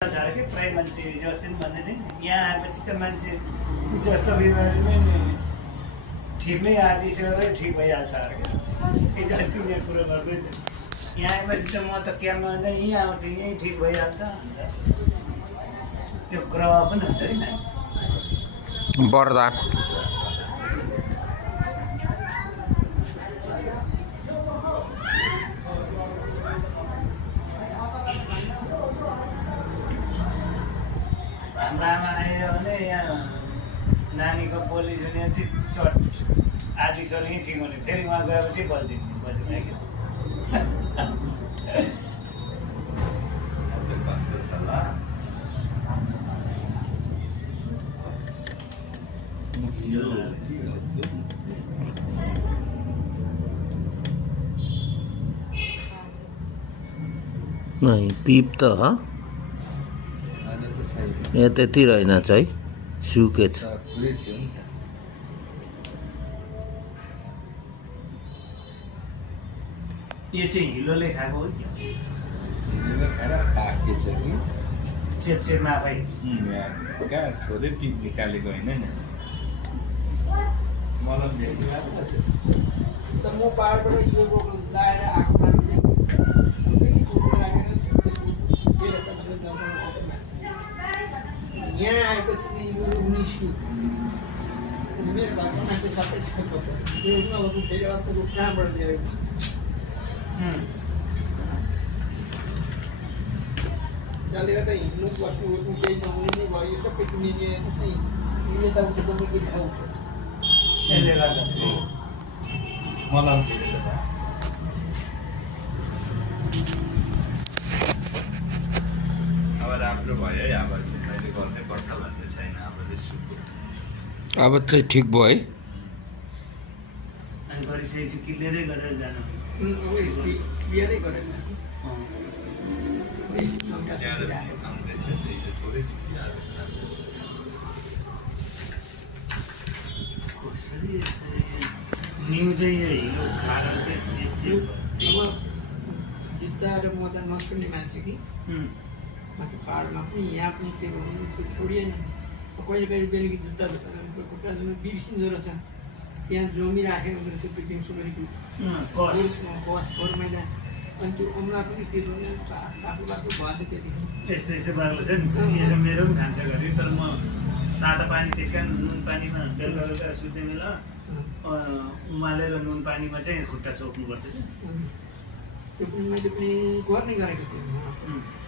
के प्रायः मान्छे जस्तो पनि भन्दै थिएँ यहाँ आएपछि त मान्छे जस्तो बिमारी पनि ठिक नै आदिसकेर ठिक भइहाल्छ अरे के जति यहाँ कुरो गर्दै थियो यहाँ आएपछि त म त क्या मान्दै यहीँ आउँछु यहीँ ठिक भइहाल्छ अन्त त्यो ग्रह पनि हुन्छ है वरदान हाम्रो आमा आयो भने यहाँ नानीको बोली सुने चट आदिसर यहीँ ठिक हुने फेरि उहाँ गएपछि बलिदिने बजिरहेको नहीं पिप त यहाँ त्यति रहेनछ है सुकेछ यो चाहिँ हिलोले खाएको हो कि चेपचेपमा आफै छोरै टिप निकालेको होइन नि मलाई त म पाहाडबाट यो रोड लाएर आएको मान्छे यहाँ आएपछि यो निस्क्यो मेरो घरमा मान्छे सबै छ यो नभएको फेरि अर्को रुख कहाँबाट ल्यायो जसले गर्दा हिँड्नु बस्नु ओर्नु केही नहुने नै भयो यो सबै सुनिने यिनले त उठेको पनि खाउँछ यसले गर्दा मलाई अब राम्रो भयो है अब चाहिँ मैले गर्नै पर्छ भन्ने छैन अब त्यसको अब चाहिँ ठिक भयो है अनि गरिसकेपछि क्लियरै गरेर जानु क्लियरै गरेर न्यु चाहिँ यो हिलो खाएर जित्दा र म त नसुन्ने मान्छे कि माथि पाहाडमा पनि यहाँ पनि के भन्नु त्यो छोडिएन कहिले कहिले बेलुकी जुत्ता खुट्टा बिर्सिँदो रहेछ त्यहाँ जमिराखेको रहेछ त्यो दिउँसो गरेको कस 4 महिना अनि त्यो अमला पनि के भन्नु आफू भएको भएछ त्यतिखेर यस्तो यस्तो बाग्लो छ नि यो मेरो पनि खान्छ घरि तर म तातो पानी त्यस कारण नुन पानीमा बेलुका बेलुका सुत्ने बेला उमालेर नुन पानीमा चाहिँ खुट्टा चोक्नुपर्छ त्यो पनि मैले पनि गर्ने गरेको थिएँ